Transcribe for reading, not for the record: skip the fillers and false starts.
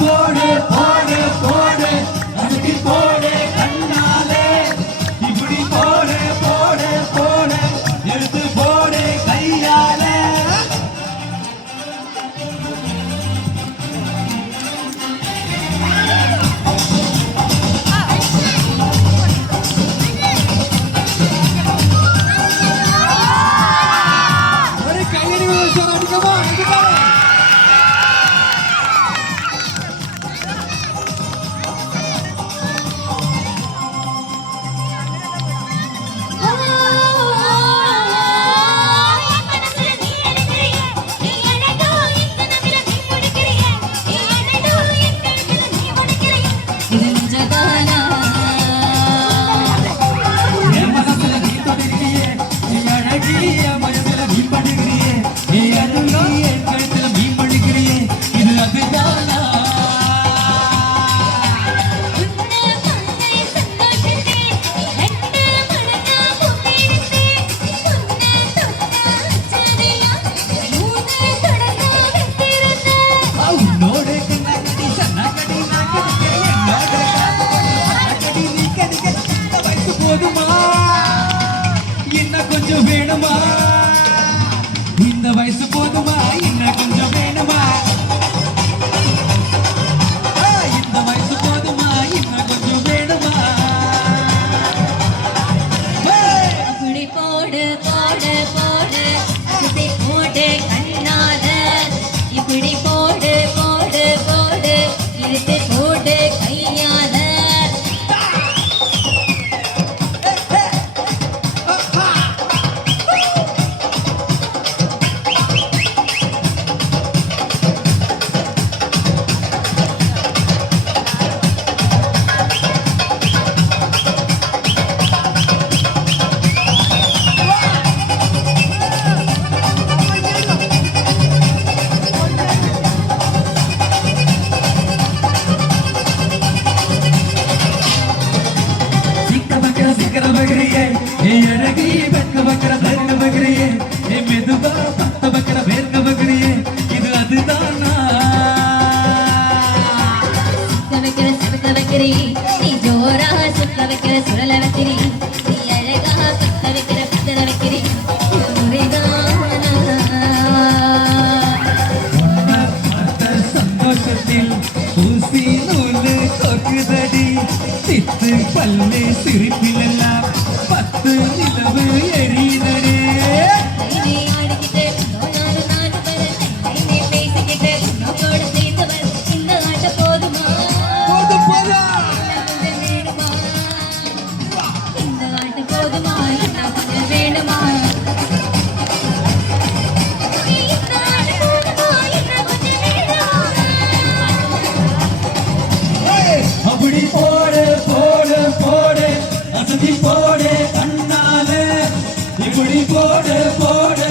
போடு போடு போடு அசதி போடு கண்ணாலே இப்படி போடு போடு போடு எடுத்து போடு கையாலே கொஞ்சம் வேணுமா இந்த வயசு போதுமா இன்னும் கொஞ்சம் வேணுமா இந்த வயசு போதுமா இன்னும் கொஞ்சம் வேணுமா அப்படி போடு போடு போடு அசதி போடு கண்ணால இப்படி போடு போடு போடு இழுத்து போடு கையால நீ ஜோராக சுத்த வைக்கிற சுழல வைக்கிறீ நீ அழகாக பத்த வைக்கிற பத்தல வைக்கிறீ சந்தோஷத்தில் ஊசி நூலு கொக்குதடி சித்து பல்லு சிரிப்பில் எல்லாம் 10 நிலவு எரியுதடி அப்படி போடு போடு போடு அசதி போடு கண்ணாலே இப்படி போடு போடு